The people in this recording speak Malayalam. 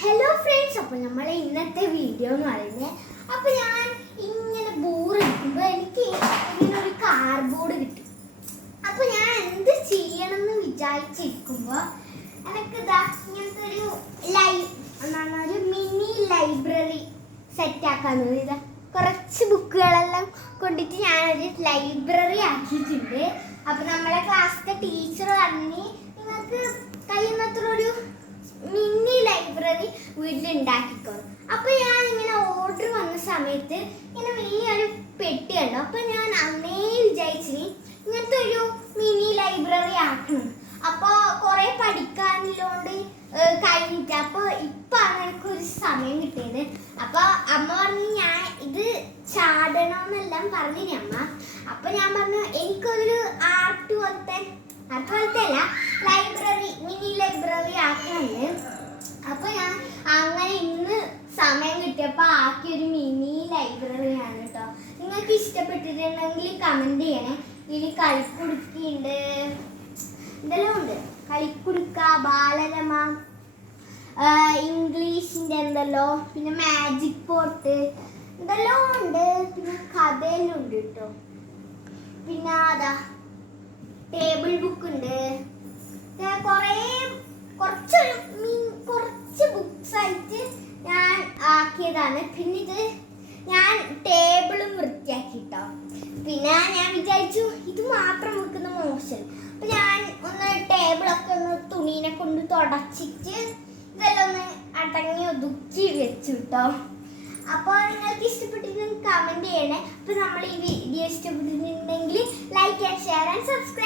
ഹലോ ഫ്രണ്ട്സ് അപ്പോൾ നമ്മളെ ഇന്നത്തെ വീഡിയോ എന്ന് പറയുന്നത് അപ്പോൾ ഞാൻ ഇങ്ങനെ ബോറടിക്കുമ്പോൾ എനിക്ക് ഇങ്ങനെ ഒരു കാർഡ്ബോർഡ് കിട്ടി. അപ്പോൾ ഞാൻ എന്ത് ചെയ്യണം എന്ന് വിചാരിച്ചിരിക്കുമ്പോൾ എനിക്ക് ഇതാ ഇങ്ങനത്തെ ഒരു ലൈ ഒരു മിനി ലൈബ്രറി സെറ്റ് ആക്കാൻ ഇതാ കുറച്ച് ബുക്കുകളെല്ലാം കൊണ്ടിട്ട് ഞാനൊരു ലൈബ്രറി ആക്കിയിട്ടുണ്ട്. അപ്പോൾ നമ്മളെ ക്ലാസ്സിലെ ടീച്ചർ പറഞ്ഞ് നിങ്ങൾക്ക് കഴിയുന്നത്ര ഒരു മിനി ലൈബ്രറി വീട്ടിൽ ഉണ്ടാക്കിക്കോ അപ്പൊ ഞാൻ ഇങ്ങനെ ഓർഡർ വന്ന സമയത്ത് ഇങ്ങനെ വലിയൊരു പെട്ടി കണ്ടു. അപ്പൊ ഞാൻ അന്നേ വിചാരിച്ചിന് ഇങ്ങനത്തെ ഒരു മിനി ലൈബ്രറി ആക്കണം. അപ്പൊ കുറെ പഠിക്കാനുള്ളതുകൊണ്ട് കഴിഞ്ഞിട്ട്. അപ്പൊ ഇപ്പാണ് എനിക്ക് ഒരു സമയം കിട്ടിയത്. അപ്പൊ അമ്മ പറഞ്ഞു ഞാൻ ഇത് ചാടണമെന്നെല്ലാം പറഞ്ഞിന് അമ്മ. അപ്പൊ ഞാൻ പറഞ്ഞു എനിക്കൊരു ആർട്ട് പോലത്തെ അതുപോലത്തെ പോലത്തെ അല്ല ലൈബ്രറി മിനി ലൈബ്രറി ആക്കണമെന്ന് അപ്പൊ ഞാൻ അങ്ങനെ ഇന്ന് സമയം ആക്കി ഒരു മിനി ലൈബ്രറിയാണ് കേട്ടോ നിങ്ങൾക്ക് ഇഷ്ടപ്പെട്ടിട്ടുണ്ടെങ്കിൽ കമന്റ് ചെയ്യണേ. ഇതിൽ കളിക്കുടുക്കിയുണ്ട് ഇതെല്ലാം ഉണ്ട്? കളിക്കുടുക്ക ബാലരമ ഇംഗ്ലീഷിന്റെ എന്തല്ലോ പിന്നെ മാജിക് പോട്ട് ഇതെല്ലാം ഉണ്ട്? പിന്നെ കഥയെല്ലാം ഉണ്ട് കേട്ടോ പിന്നെ അതാ ടേബിൾ ബുക്ക് ഉണ്ട് ഞാൻ കുറേ കുറച്ചൊരു മീൻ കുറച്ച് ബുക്സ് ആയിട്ട് ഞാൻ ആക്കിയതാണ് പിന്നെ ഇത് ഞാൻ ടേബിളും വൃത്തിയാക്കി കേട്ടോ പിന്നെ ഞാൻ വിചാരിച്ചു ഇത് മാത്രം വെക്കുന്ന മോശം. അപ്പൊ ഞാൻ ഒന്ന് ടേബിളൊക്കെ ഒന്ന് തുണീനെ കൊണ്ട് തുടച്ചിട്ട് ഇതെല്ലാം ഒന്ന് അടങ്ങി ഒതുക്കി വെച്ചു കേട്ടോ അപ്പോൾ നിങ്ങൾക്ക് ഇഷ്ടപ്പെട്ടിട്ടുണ്ടെങ്കിൽ കമന്റ് ചെയ്യണേ. അപ്പോൾ നമ്മൾ ഈ വീഡിയോ ഇഷ്ടപ്പെട്ടിട്ടുണ്ടെങ്കിൽ like and share and subscribe